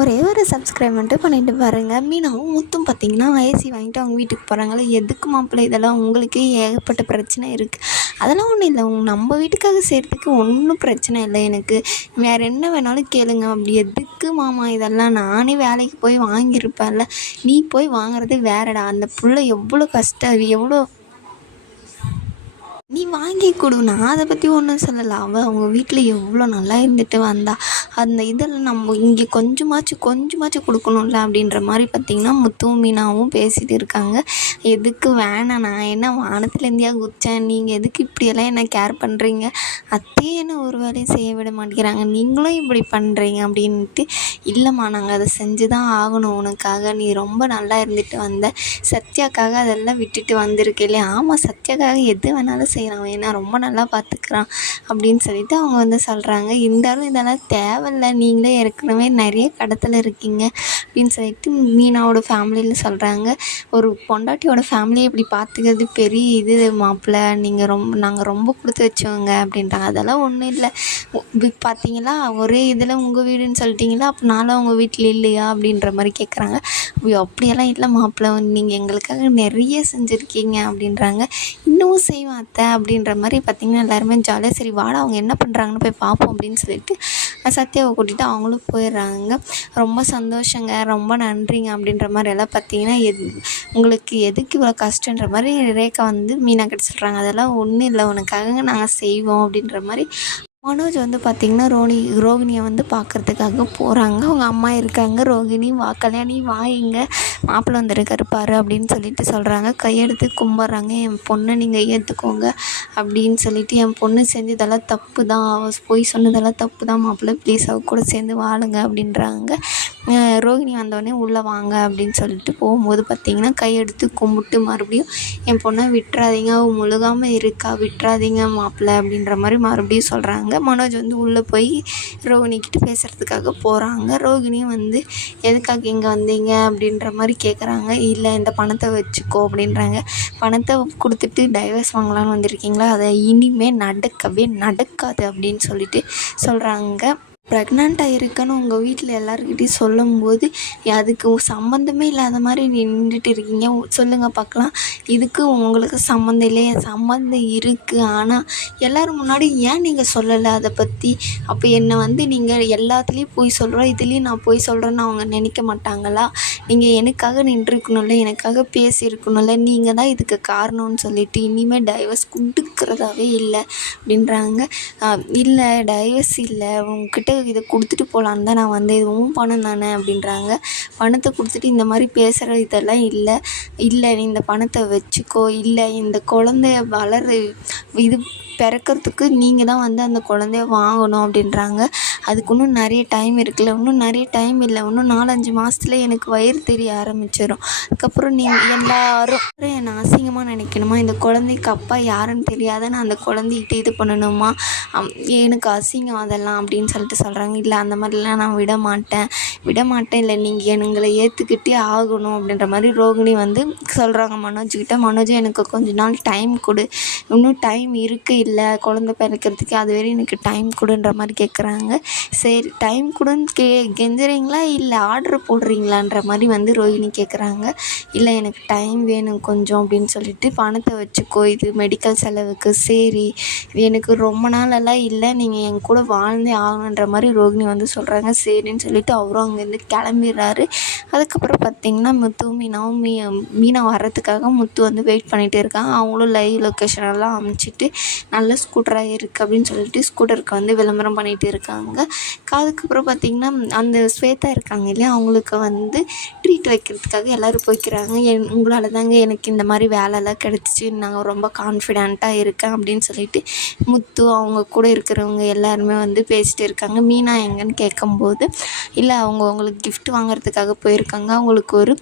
ஒரே ஒரு சப்ஸ்கிரைப் மட்டும் பண்ணிட்டு பாருங்கள். மீனாவும் முத்தும் பார்த்திங்கன்னா ஏசி வாங்கிட்டு அவங்க வீட்டுக்கு போகிறாங்களே, எதுக்கு மாப்பிள்ளை இதெல்லாம், உங்களுக்கே ஏகப்பட்ட பிரச்சனை இருக்குது. அதெல்லாம் ஒன்றும் இல்லை, நம்ம வீட்டுக்காக செய்கிறதுக்கு ஒன்றும் பிரச்சனை இல்லை, எனக்கு வேறு என்ன வேணாலும் கேளுங்க. அப்படி எதுக்கு மாமா இதெல்லாம், நானே வேலைக்கு போய் வாங்கியிருப்பேன்ல, நீ போய் வாங்குறது வேறடா. அந்த புள்ள எவ்வளோ கஷ்டம், எவ்வளோ நீ வாங்கி கொடு, நான் அதை பற்றி ஒன்றும் சொல்லலை. அவங்க வீட்டில் எவ்வளோ நல்லா இருந்துட்டு வந்தா, அந்த இதெல்லாம் நம்ம இங்கே கொஞ்சமாச்சும் கொடுக்கணும்ல அப்படின்ற மாதிரி பார்த்திங்கன்னா முத்துவும் மீனாவும் பேசிகிட்டு இருக்காங்க. எதுக்கு வேணாம், நான் என்ன வானத்துலேருந்தியா குதிச்சேன், நீங்கள் எதுக்கு இப்படியெல்லாம் என்ன கேர் பண்ணுறீங்க, அத்தையே என்ன ஒரு வேலையும் செய்ய விட மாட்டேங்கிறாங்க, நீங்களும் இப்படி பண்ணுறீங்க அப்படின்ட்டு. இல்லைம்மா, நாங்கள் அதை செஞ்சு தான் ஆகணும் உனக்காக, நீ ரொம்ப நல்லா இருந்துட்டு வந்த, சத்யாக்காக அதெல்லாம் விட்டுட்டு வந்திருக்க இல்லையா. ஆமாம், சத்யாக்காக எது வேணாலும் செய்கிறான், ஏன்னா ரொம்ப நல்லா பார்த்துக்கிறான் அப்படின்னு சொல்லிட்டு அவங்க வந்து சொல்கிறாங்க. இருந்தாலும் இதெல்லாம் தேவையில்லை, நீங்களே ஏற்கனவே நிறைய கடத்தில் இருக்கீங்க அப்படின்னு சொல்லிட்டு மீனாவோட ஃபேமிலியில் சொல்கிறாங்க. ஒரு பொண்டாட்டியோட ஃபேமிலியை இப்படி பார்த்துக்கிறது பெரிய இது மாப்பிள்ளை, நாங்கள் ரொம்ப கொடுத்து வச்சவங்க அப்படின்றாங்க. அதெல்லாம் ஒன்றும் இல்லை, பார்த்தீங்களா ஒரே இதில் உங்கள் வீடுன்னு சொல்லிட்டீங்களா, அப்போ நானும் உங்கள் வீட்டில் இல்லையா அப்படின்ற மாதிரி கேட்குறாங்க. அப்படியெல்லாம் இல்லை மாப்பிள்ளை, நீங்கள் எங்களுக்காக நிறைய செஞ்சுருக்கீங்க அப்படின்றாங்க. இன்னமும் செய்வேன் அத்தை அப்படின்ற மாதிரி பார்த்திங்கன்னா எல்லாருமே ஜாலியாக சரி வாடா அவங்க என்ன பண்ணுறாங்கன்னு போய் பார்ப்போம் அப்படின்னு சொல்லிட்டு சத்யாவை கூட்டிகிட்டு அவங்களும் போயிடுறாங்க. ரொம்ப சந்தோஷங்க, ரொம்ப நன்றிங்க அப்படின்ற மாதிரி எல்லாம் பார்த்திங்கன்னா உங்களுக்கு எதுக்கு இவ்வளோ கஷ்டன்ற மாதிரி ரேகா வந்து மீனா கிட்ட சொல்கிறாங்க. அதெல்லாம் ஒன்றும் இல்லை, உனக்காக நாங்கள் செய்வோம் அப்படின்ற மாதிரி. மனோஜ் வந்து பார்த்திங்கன்னா ரோகிணியை வந்து பார்க்குறதுக்காக போகிறாங்க. அவங்க அம்மா இருக்காங்க, ரோகிணி கல்யாணி இங்கே மாப்பிள்ளை வந்துருக்காரு பாரு அப்படின்னு சொல்லிட்டு சொல்கிறாங்க. கையெடுத்து கும்பிட்றாங்க. என் பொண்ணை நீங்கள் ஏற்றுக்கோங்க அப்படின்னு சொல்லிட்டு, என் பொண்ணு செஞ்சதெல்லாம் தப்பு தான், அவள் போய் சொன்னதெல்லாம் தப்பு தான் மாப்பிள்ளை, ப்ளீஸ் அவ கூட சேர்ந்து வாழுங்க அப்படின்றாங்க. ரோகிணி வந்தோடனே உள்ளே வாங்க அப்படின்னு சொல்லிட்டு போகும்போது பார்த்திங்கன்னா கையெடுத்து கும்பிட்டு மறுபடியும் என் பொண்ணை விட்டுறாதீங்க, அவள் முழுகாமல் இருக்கா, விட்டுறாதீங்க மாப்பிள்ளை அப்படின்ற மாதிரி மறுபடியும் சொல்கிறாங்க. மனோஜ் வந்து உள்ளே போய் ரோகிணிக்கிட்ட பேசுகிறதுக்காக போகிறாங்க. ரோகிணியும் வந்து எதுக்காக இங்கே வந்தீங்க அப்படின்ற மாதிரி கேட்குறாங்க. இல்லை, இந்த பணத்தை வச்சுக்கோ அப்படின்றாங்க. பணத்தை கொடுத்துட்டு டைவர்ஸ் வாங்கலான்னு வந்திருக்கீங்களா, அதை இனிமேல் நடக்காது அப்படின்னு சொல்லிட்டு சொல்கிறாங்க. ப்ரெக்னெண்ட்டாக இருக்கேன்னு உங்கள் வீட்டில் எல்லாருக்கிட்டையும் சொல்லும்போது அதுக்கு சம்மந்தமே இல்லாத மாதிரி நின்றுட்டு இருக்கீங்க, சொல்லுங்கள் பார்க்கலாம். இதுக்கு உங்களுக்கு சம்மந்தம் இல்லையா, சம்மந்தம் இருக்குது, ஆனால் எல்லோரும் முன்னாடி ஏன் நீங்கள் சொல்லலை அதை பற்றி? அப்போ என்னை வந்து நீங்கள் எல்லாத்துலேயும் போய் சொல்கிறோம், இதுலேயும் நான் போய் சொல்கிறேன்னு அவங்க நினைக்க மாட்டாங்களா? நீங்கள் எனக்காக நின்றுருக்கணும்ல, எனக்காக பேசியிருக்கணும்ல, நீங்கள் தான் இதுக்கு காரணம்னு சொல்லிவிட்டு இனிமேல் டைவர்ஸ் கொடுக்குறதாவே இல்லை அப்படின்றாங்க. இல்லை, டைவர்ஸ் இல்லை, உங்ககிட்ட இதை கொடுத்துட்டு போகலான்னு தான் நான் வந்தேன், இதுவும் பணம் தானே அப்படின்றாங்க. பணத்தை கொடுத்துட்டு இந்த மாதிரி பேசுகிற இதெல்லாம் இல்லை நீ இந்த பணத்தை வச்சுக்கோ, இல்லை இந்த குழந்தைய இது பிறக்கிறதுக்கு நீங்கள் தான் வந்து அந்த குழந்தைய வாங்கணும் அப்படின்றாங்க. அதுக்கு இன்னும் நிறைய டைம் இருக்குல்ல, இன்னும் நிறைய டைம் இல்லை, இன்னும் 4-5 மாதத்துல எனக்கு வயிறு தெரிய ஆரம்பிச்சிடும். அதுக்கப்புறம் நீங்கள் எல்லோரும் என்னை அசிங்கமாக நினைக்கணுமா, இந்த குழந்தைக்கு அப்பா யாருன்னு தெரியாத நான் அந்த குழந்தைகிட்ட இது பண்ணணுமா, எனக்கு அசிங்கம் அதெல்லாம் அப்படின்னு சொல்லிட்டு சொல்கிறாங்க. இல்லை, அந்த மாதிரிலாம் நான் விட மாட்டேன், இல்லை நீங்கள் எங்களை ஏற்றுக்கிட்டே ஆகணும் அப்படின்ற மாதிரி ரோகிணி வந்து சொல்கிறாங்க மனோஜ்கிட்ட. மனோஜ் எனக்கு கொஞ்ச நாள் டைம் கொடு, இன்னும் டைம் இருக்குது, இல்லை குழந்தை பிறக்கிறதுக்கு, அதுவரை எனக்கு டைம் கொடுன்ற மாதிரி கேட்குறாங்க. சரி, டைம் கொடுன்னு கெஞ்சுறீங்களா இல்லை ஆர்டர் போடுறீங்களான்ற மாதிரி வந்து ரோஹிணி கேட்குறாங்க. இல்லை, எனக்கு டைம் வேணும் கொஞ்சம் அப்படின்னு சொல்லிட்டு, பணத்தை வச்சுக்கோ, இது மெடிக்கல் செலவுக்கு, சரி எனக்கு ரொம்ப நாளெல்லாம் இல்லை, நீங்கள் என் கூட வாழ்ந்தே ஆகணுன்ற மாதிரி ரோஹிணி வந்து சொல்கிறாங்க. சரின்னு சொல்லிட்டு அவரும் அங்கேருந்து கிளம்பிடுறாரு. அதுக்கப்புறம் பார்த்திங்கன்னா முத்துவும் மீனா வர்றதுக்காக முத்து வந்து வெயிட் பண்ணிகிட்டே இருக்காங்க. அவங்களும் லைவ் லொக்கேஷன் எல்லாம் அமைச்சிட்டு நல்ல ஸ்கூட்டராக இருக்குது அப்படின்னு சொல்லிட்டு ஸ்கூட்டருக்கு வந்து விளம்பரம் பண்ணிகிட்டு இருக்காங்க. அதுக்கப்புறம் பார்த்திங்கன்னா அந்த ஸ்வேதா இருக்காங்க இல்லையா, அவங்களுக்கு வந்து ட்ரீட் வைக்கிறதுக்காக எல்லோரும் போய்க்கிறாங்க. உங்களால் தாங்க எனக்கு இந்த மாதிரி வேலைலாம் கிடச்சிச்சு, நாங்கள் ரொம்ப கான்ஃபிடெண்ட்டாக இருக்கேன் அப்படின்னு சொல்லிட்டு முத்து அவங்க கூட இருக்கிறவங்க எல்லாருமே வந்து பேசிகிட்டு இருக்காங்க. மீனா எங்கன்னு கேட்கும்போது, இல்லை அவங்க அவங்களுக்கு கிஃப்ட் வாங்குறதுக்காக போயிருக்காங்க, அவங்களுக்கு ஒரு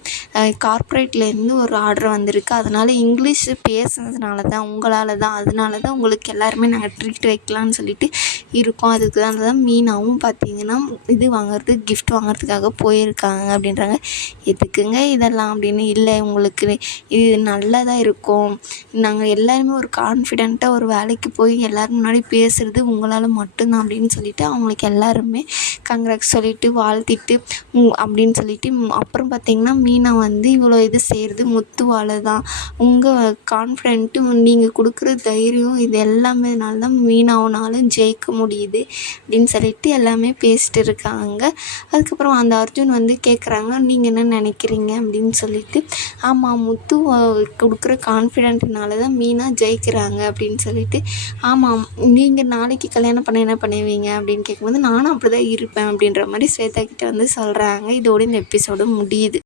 கார்ப்பரேட்லேருந்து ஒரு ஆர்டர் வந்திருக்கு, அதனால் இங்கிலீஷ் பேசுனதுனால தான், உங்களால் தான், அதனால தான் உங்களுக்கு எல்லாருமே நாங்கள் ட்ரீட் வைக்கலான்னு சொல்லிட்டு இருக்கோம். அதுக்கு தான் மீனாவும் பார்த்திங்கன்னா இது கிஃப்ட் வாங்குறதுக்காக போயிருக்காங்க அப்படின்றாங்க. எதுக்குங்க இதெல்லாம் அப்படின்னு. இல்லை, உங்களுக்கு இது நல்லதாக இருக்கும், நாங்கள் எல்லாருமே ஒரு கான்ஃபிடெண்ட்டாக ஒரு வேலைக்கு போய் எல்லோரும் முன்னாடி பேசுகிறது உங்களால் மட்டும்தான் அப்படின்னு சொல்லிட்டு அவங்களுக்கு எல்லாருமே கங்க்ராட்ஸ் சொல்லிவிட்டு வாழ்த்திட்டு அப்படின்னு சொல்லிட்டு அப்புறம் பார்த்திங்கன்னா மீனா வந்து இவ்வளோ இது செய்கிறது முத்துவால் தான், உங்கள் கான்ஃபிடென்ட்டு நீங்கள் கொடுக்குற தைரியம் இது எல்லாமேனால தான் மீனாவுனாலும் ஜெயிக்க முடியுது அப்படின்னு சொல்லிட்டு எல்லாமே பேசிட்டு இருக்காங்க. அதுக்கப்புறம் அந்த அர்ஜுன் வந்து கேட்குறாங்க, நீங்கள் என்ன நினைக்கிறீங்க அப்படின்னு சொல்லிட்டு. ஆமாம், முத்து கொடுக்குற கான்ஃபிடென்ட்னால தான் மீனா ஜெயிக்கிறாங்க அப்படின்னு சொல்லிட்டு. ஆமாம், நீங்கள் நாளைக்கு கல்யாணம் பண்ண என்ன பண்ணுவீங்க அப்படின்னு கேட்கும்போது, நானும் அப்படி தான் இருப்பேன் அப்படின்ற மாதிரி ஸ்வேதா கிட்ட வந்து சொல்கிறாங்க. இதோட இந்த எபிசோடு முடியுது.